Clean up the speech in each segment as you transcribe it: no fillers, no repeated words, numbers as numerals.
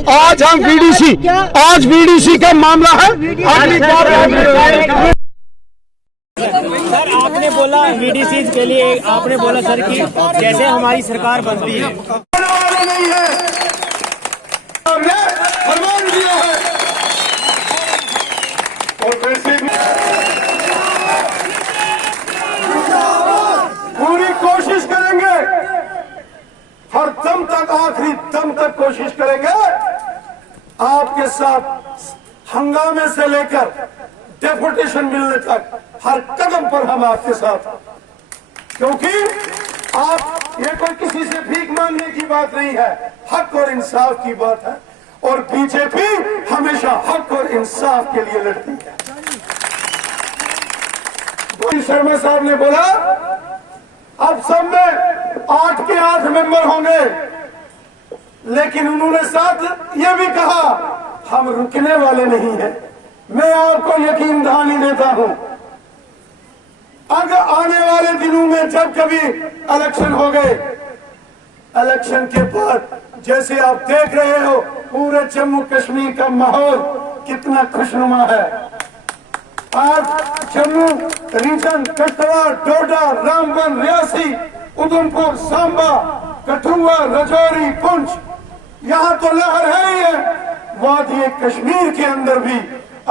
आज हम बीडीसी का मामला है। सर आपने बोला बीडीसी के लिए, आपने बोला सर कि जैसे हमारी सरकार बनती है नहीं है, हमने फरमान दिया है और वैसे भी पूरी कोशिश करेंगे, हर दम तक, आखिरी दम तक कोशिश करेंगे आपके साथ, हंगामे से लेकर डेपुटेशन मिलने तक हर कदम पर हम आपके साथ, क्योंकि आप, ये कोई किसी से भीख मांगने की बात नहीं है, हक और इंसाफ की बात है और बीजेपी हमेशा हक और इंसाफ के लिए लड़ती है। शर्मा साहब ने बोला अब सब में 8 के 8 मेंबर होंगे, लेकिन उन्होंने साथ ये भी कहा हम रुकने वाले नहीं हैं। मैं आपको यकीन दहानी देता हूं, अगर आने वाले दिनों में जब कभी इलेक्शन हो गए, इलेक्शन के बाद जैसे आप देख रहे हो पूरे जम्मू कश्मीर का माहौल कितना खुशनुमा है। आज जम्मू रीजन, कठुआ, डोडा, रामबन, रियासी, उधमपुर, सांबा, कठुआ, राजौरी, पुंछ, यहाँ तो लहर है ही है। वादी कश्मीर के अंदर भी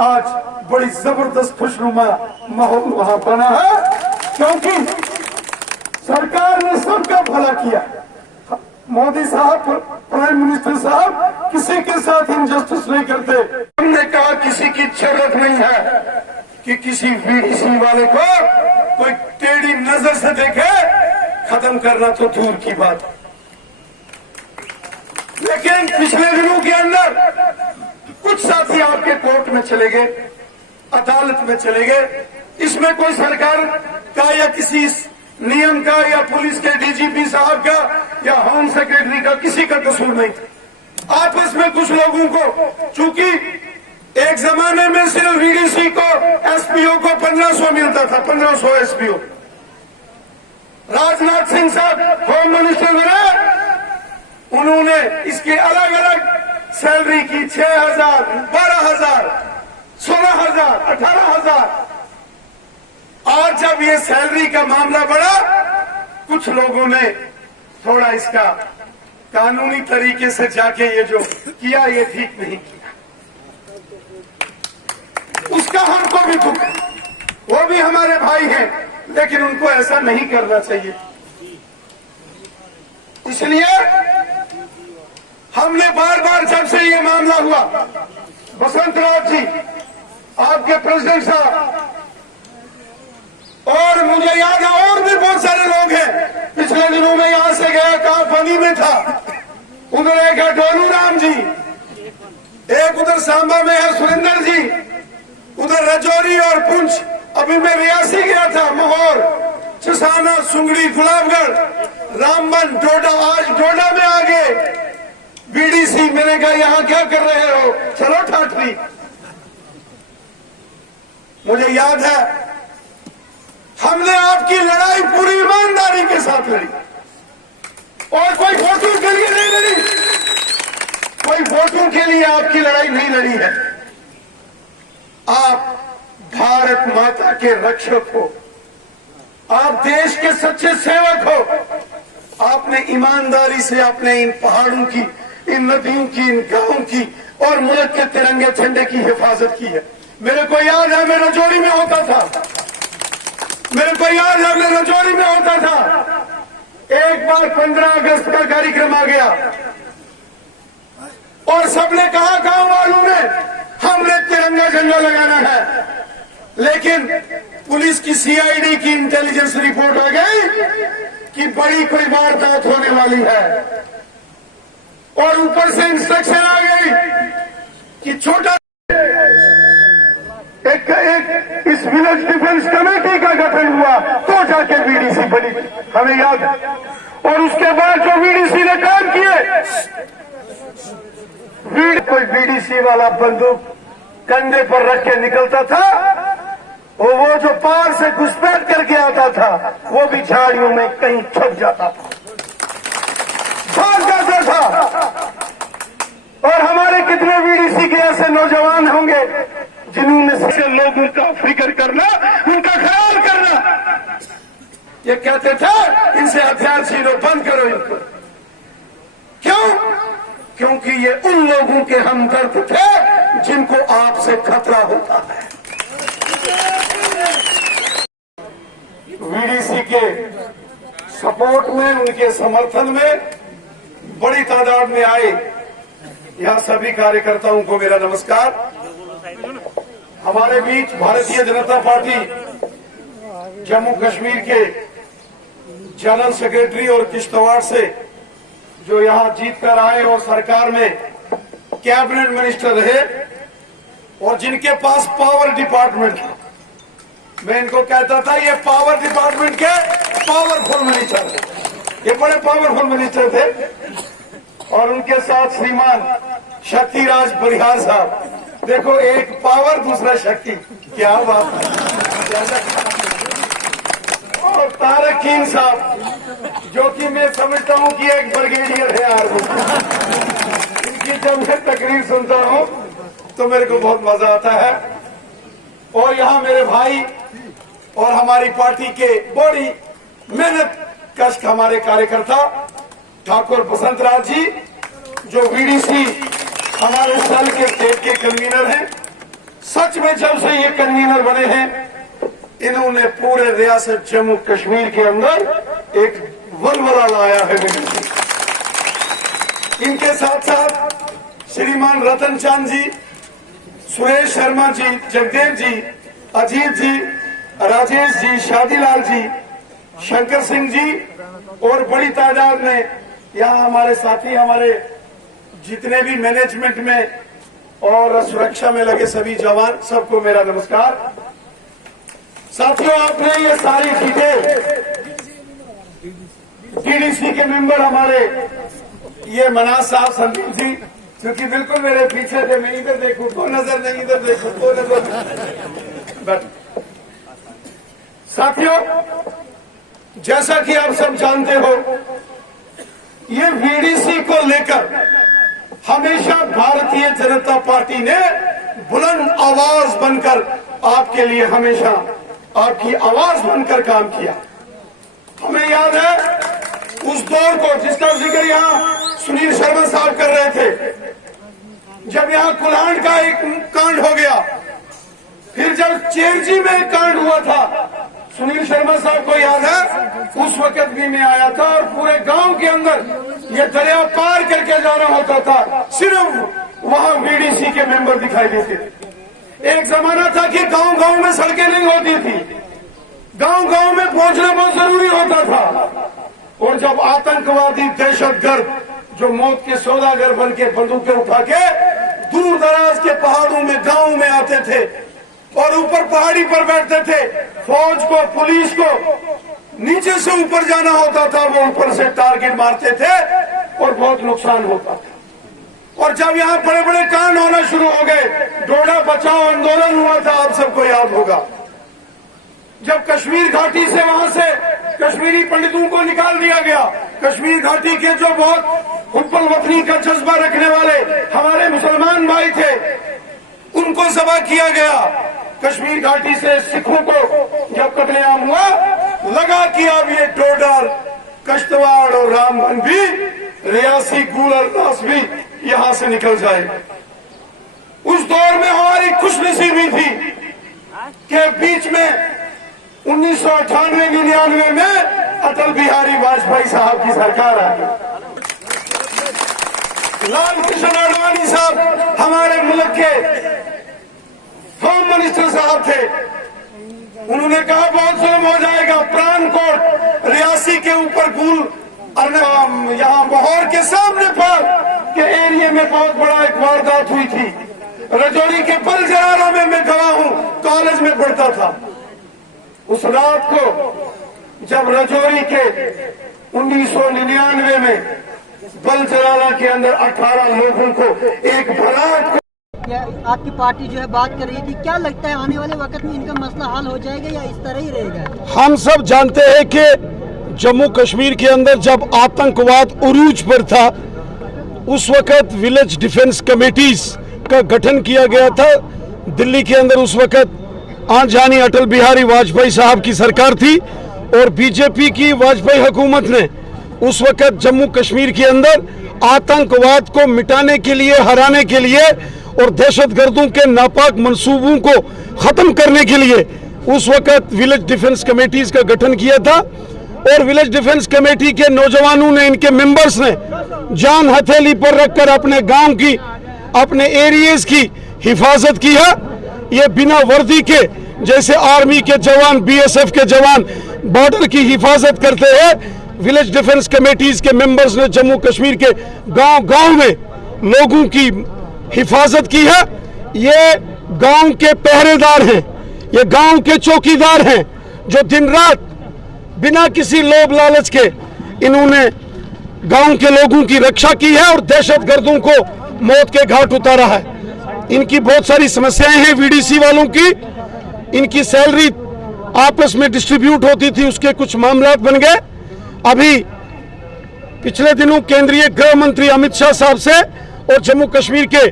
आज बड़ी जबरदस्त खुशनुमा माहौल वहां बना है, क्योंकि सरकार ने सबका भला किया। मोदी साहब, प्राइम मिनिस्टर साहब किसी के साथ इनजस्टिस नहीं करते। हमने कहा किसी की जरूरत नहीं है कि किसी बीडीसी वाले को कोई टेढ़ी नजर से देखे, खत्म करना तो दूर की बात। लेकिन पिछले दिनों के अंदर कुछ साथी आपके कोर्ट में चले गए, अदालत में चले गए। इसमें कोई सरकार का या किसी नियम का या पुलिस के डीजीपी साहब का या होम सेक्रेटरी का किसी का कसूर नहीं था। आपस में कुछ लोगों को, चूंकि एक जमाने में सिर्फ बीडीसी को, एसपीओ को 1500 मिलता था, 1500 एसपीओ। राजनाथ सिंह साहब होम मिनिस्टर बने, उन्होंने इसके अलग अलग सैलरी की 6000, 12000, 16000, 18000। आज जब ये सैलरी का मामला बढ़ा, कुछ लोगों ने थोड़ा इसका कानूनी तरीके से जाके ये जो किया ये ठीक नहीं किया, उसका हमको भी दुख है। वो भी हमारे भाई हैं, लेकिन उनको ऐसा नहीं करना चाहिए। इसलिए हमने बार बार, जब से ये मामला हुआ, बसंत राव जी, आपके प्रेसिडेंट साहब, और मुझे याद है और भी बहुत सारे लोग हैं। पिछले दिनों में यहां से गया, कहा बनी में था, उधर एक है डोलू राम जी, एक उधर सांबा में है सुरेंद्र जी, उधर राजौरी और पुंछ, अभी मैं रियासी गया था, मोहर, चसाना, सुंगड़ी, गुलाबगढ़, रामबन, डोडा। आज डोडा में आ गए बीडीसी। मैंने कहा यहां क्या कर रहे हो, चलो ठाठरी। मुझे याद है हमने आपकी लड़ाई पूरी ईमानदारी के साथ लड़ी और कोई वोटों के लिए नहीं लड़ी, कोई वोटों के लिए आपकी लड़ाई नहीं लड़ी है। आप भारत माता के रक्षक हो, आप देश के सच्चे सेवक हो। आपने ईमानदारी से अपने इन पहाड़ों की, इन नदियों की, इन गांवों की और मुल्क के तिरंगे झंडे की हिफाजत की है। मेरे को याद है मैं राजौरी में होता था, मेरे को याद है मैं राजौरी में होता था। एक बार 15 अगस्त का कार्यक्रम आ गया और सबने कहा, गांव वालों ने, हमने तिरंगा झंडा लगाना है, लेकिन पुलिस की सीआईडी की इंटेलिजेंस रिपोर्ट आ गई कि बड़ी कोई वारदात होने वाली है और ऊपर से इंस्ट्रक्शन आ गई कि छोटा एक इस विलेज डिफेंस कमेटी का गठन हुआ तो जाके बीडीसी बनी, हमें याद है। और उसके बाद जो बीडीसी ने काम किए, कोई बीडीसी वाला बंदूक कंधे पर रख के निकलता था, और वो जो पार से घुसपैठ करके आता था वो भी झाड़ियों में कहीं छुप जाता था, भाग जाता था। और हमारे कितने वीडीसी के ऐसे नौजवान होंगे जिन्होंने लोगों का फिक्र करना, उनका ख्याल करना। ये कहते थे इनसे हथियार छीनो, बंद करो इनको। क्यों? क्योंकि ये उन लोगों के हमदर्द थे जिनको आपसे खतरा होता है। वीडीसी के सपोर्ट में, उनके समर्थन में बड़ी तादाद में आए यहां सभी कार्यकर्ताओं को मेरा नमस्कार। हमारे बीच भारतीय जनता पार्टी जम्मू कश्मीर के जनरल सेक्रेटरी और किश्तवाड़ से जो यहां जीतकर आए और सरकार में कैबिनेट मिनिस्टर रहे और जिनके पास पावर डिपार्टमेंट था, मैं इनको कहता था ये पावर डिपार्टमेंट के पावरफुल मिनिस्टर थे, ये बड़े पावरफुल मिनिस्टर थे। और उनके साथ श्रीमान शक्तिराज परिहार साहब, देखो एक पावर दूसरा शक्ति, क्या बात है। और तारकीन साहब जो कि मैं समझता हूं कि एक ब्रिगेडियर है आर्मी, इनकी जब मैं तकरीर सुनता हूं तो मेरे को बहुत मजा आता है। और यहाँ मेरे भाई और हमारी पार्टी के बड़ी मेहनत कश हमारे कार्यकर्ता ठाकुर बसंत राज जी, जो वीडीसी हमारे सेल के स्टेट के कन्वीनर हैं। सच में जब से ये कन्वीनर बने हैं, इन्होंने पूरे रियासत जम्मू कश्मीर के अंदर एक वलवला लाया है वीडीसी। इनके साथ साथ श्रीमान रतन चांद जी, सुरेश शर्मा जी, जगदेव जी, अजीत जी, राजेश जी, शादीलाल जी, शंकर सिंह जी और बड़ी तादाद में यहाँ हमारे साथी, हमारे जितने भी मैनेजमेंट में और सुरक्षा में लगे सभी जवान, सबको मेरा नमस्कार। साथियों, आपने ये सारी डिटेल टीडीसी के मेंबर हमारे ये मनाज साहब, संदीप जी, क्योंकि बिल्कुल मेरे पीछे थे, मैं इधर देखूं तो नजर नहीं, इधर देखूं तो नजर नहीं। बट साथियों, जैसा कि आप सब जानते हो, ये वीडीसी को लेकर हमेशा भारतीय जनता पार्टी ने बुलंद आवाज बनकर आपके लिए हमेशा आपकी आवाज बनकर काम किया। हमें याद है उस दौर को जिसका जिक्र यहाँ सुनील शर्मा साहब कर रहे थे, जब यहाँ कुल्हाड़ का एक कांड हो गया, फिर जब चेरजी में एक कांड हुआ था, सुनील शर्मा साहब को याद है उस वक्त भी मैं आया था और पूरे गांव के अंदर ये दरिया पार करके जाना होता था, सिर्फ वहां वीडीसी के मेंबर दिखाई देते थे। एक जमाना था कि गांव गांव में सड़कें नहीं होती थी, गांव गांव में पहुंचना बहुत जरूरी होता था। और जब आतंकवादी दहशतगर्द जो मौत के सौदागर बन के बंदूकें उठा के दूर दराज के पहाड़ों में गांव में आते थे और ऊपर पहाड़ी पर बैठते थे, फौज को, पुलिस को नीचे से ऊपर जाना होता था, वो ऊपर से टारगेट मारते थे और बहुत नुकसान होता था। और जब यहाँ बड़े बड़े कांड होना शुरू हो गए, डोडा बचाओ आंदोलन हुआ था, आप सबको याद होगा, जब कश्मीर घाटी से वहां से कश्मीरी पंडितों को निकाल दिया गया, कश्मीर घाटी के जो बहुत हुब्बुल वतनी का जज्बा रखने वाले हमारे मुसलमान भाई थे, उनको ज़बह किया गया। कश्मीर घाटी से सिखों को जब कत्लेआम हुआ, लगा कि अब ये डोडा, कश्तवाड़ और रामबन भी, रियासी, गुलरदास भी यहां से निकल जाए। उस दौर में हमारी खुशनसीबी थी कि बीच में 1998-99 में अटल बिहारी वाजपेयी साहब की सरकार आई। लाल कृष्ण आडवाणी साहब हमारे मुल्क के होम मिनिस्टर साहब थे, उन्होंने कहा बहुत जुल्म हो जाएगा, प्राणकोट रियासी के ऊपर गुल यहाँ बहौर के सामने पर के एरिया में बहुत बड़ा एक वारदात हुई थी। रजौरी के पलजरारा में मैं गवाह हूँ, कॉलेज में पढ़ता था। उस रात को जब रजौरी के 1999 में बलजरारा के अंदर 18 लोगों को एक बरात, आपकी पार्टी जो है बात कर रही थी, क्या लगता है आने वाले वक्त में इनका मसला हल हो जाएगा या इस तरह ही रहेगा? हम सब जानते हैं कि जम्मू कश्मीर के अंदर जब आतंकवाद उरूज पर था उस वक्त विलेज डिफेंस कमेटीज का गठन किया गया था। दिल्ली के अंदर उस वक्त आन जानी अटल बिहारी वाजपेयी साहब की सरकार थी और बीजेपी की वाजपेयी हुकूमत ने उस वक्त जम्मू कश्मीर के अंदर आतंकवाद को मिटाने के लिए, हराने के लिए और दहशतगर्दों के नापाक मंसूबों को खत्म करने के लिए उस वक्त विलेज डिफेंस कमेटीज का गठन किया था। और विलेज डिफेंस कमेटी के नौजवानों ने, इनके मेंबर्स ने जान हथेली पर रखकर अपने गांव की, अपने एरियाज की हिफाजत की है। ये बिना वर्दी के, जैसे आर्मी के जवान, बीएसएफ के जवान बॉर्डर की हिफाजत करते हैं, विलेज डिफेंस कमेटीज के मेंबर्स ने जम्मू कश्मीर के गांव-गांव में लोगों की हिफाजत की है। ये गांव के पहरेदार हैं, ये गांव के चौकीदार हैं, जो दिन रात बिना किसी लोभ लालच के इन्होंने गांव के लोगों की रक्षा की है और दहशतगर्दों को मौत के घाट उतारा है। इनकी बहुत सारी समस्याएं हैं वीडीसी वालों की। इनकी सैलरी आपस में डिस्ट्रीब्यूट होती थी, उसके कुछ मामला बन गए। अभी पिछले दिनों केंद्रीय गृह मंत्री अमित शाह साहब से और जम्मू कश्मीर के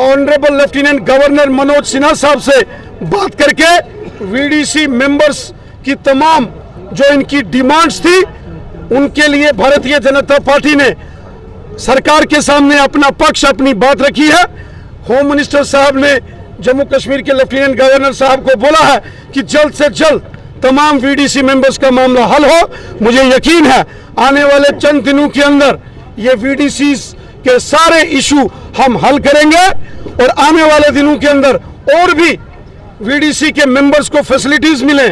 honourable lieutenant governor Manoj Sinha साहब से बात करके वीडीसी मेंबर्स की तमाम जो इनकी डिमांड्स थी, उनके लिए भारतीय जनता पार्टी ने सरकार के सामने अपना पक्ष, अपनी बात रखी है। होम मिनिस्टर साहब ने जम्मू कश्मीर के लेफ्टिनेंट गवर्नर साहब को बोला है कि जल्द से जल्द तमाम वीडीसी मेंबर्स का मामला हल हो। मुझे यकीन है आने वाले चंद दिनों के अंदर ये वीडीसी के सारे इशू हम हल करेंगे और आने वाले दिनों के अंदर और भी वीडीसी के मेंबर्स को फैसिलिटीज मिले,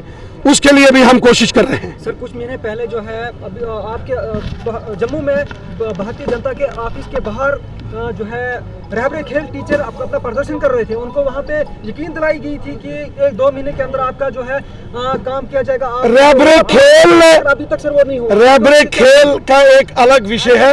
उसके लिए भी हम कोशिश कर रहे हैं। सर, कुछ महीने पहले जो है अभी आपके जम्मू में भारतीय जनता के ऑफिस के बाहर जो है रहबरे खेल टीचर अपना प्रदर्शन कर रहे थे। उनको वहां पे यकीन दिलाई गई थी कि 1-2 महीने के अंदर आपका जो है काम किया जाएगा। रहबरे खेल अभी तक सर वो नहीं हुआ। रहबरे खेल का एक अलग विषय है।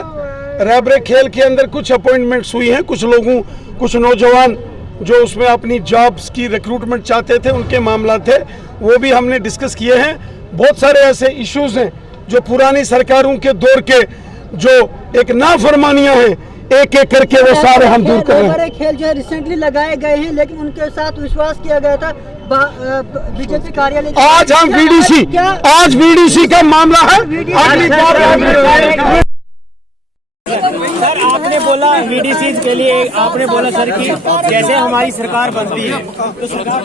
रहबरे खेल के अंदर कुछ अपॉइंटमेंट्स हुई हैं, कुछ लोगों, कुछ नौजवान जो उसमें अपनी जॉब्स की रिक्रूटमेंट चाहते थे, उनके मामला थे, वो भी हमने डिस्कस किए हैं। बहुत सारे ऐसे इश्यूज हैं जो पुरानी सरकारों के दौर के जो एक नाफरमानियां हैं, एक एक करके वो सारे हम दूर कर रहे हैं। खेल जो है रिसेंटली लगाए गए हैं, लेकिन उनके साथ विश्वास किया गया था बीजेपी कार्यालय। आज हम वीडीसी का मामला है। अगली बार सर, आपने बोला वीडीसीज के लिए, आपने बोला सर कि जैसे हमारी सरकार बनती है तो सरकार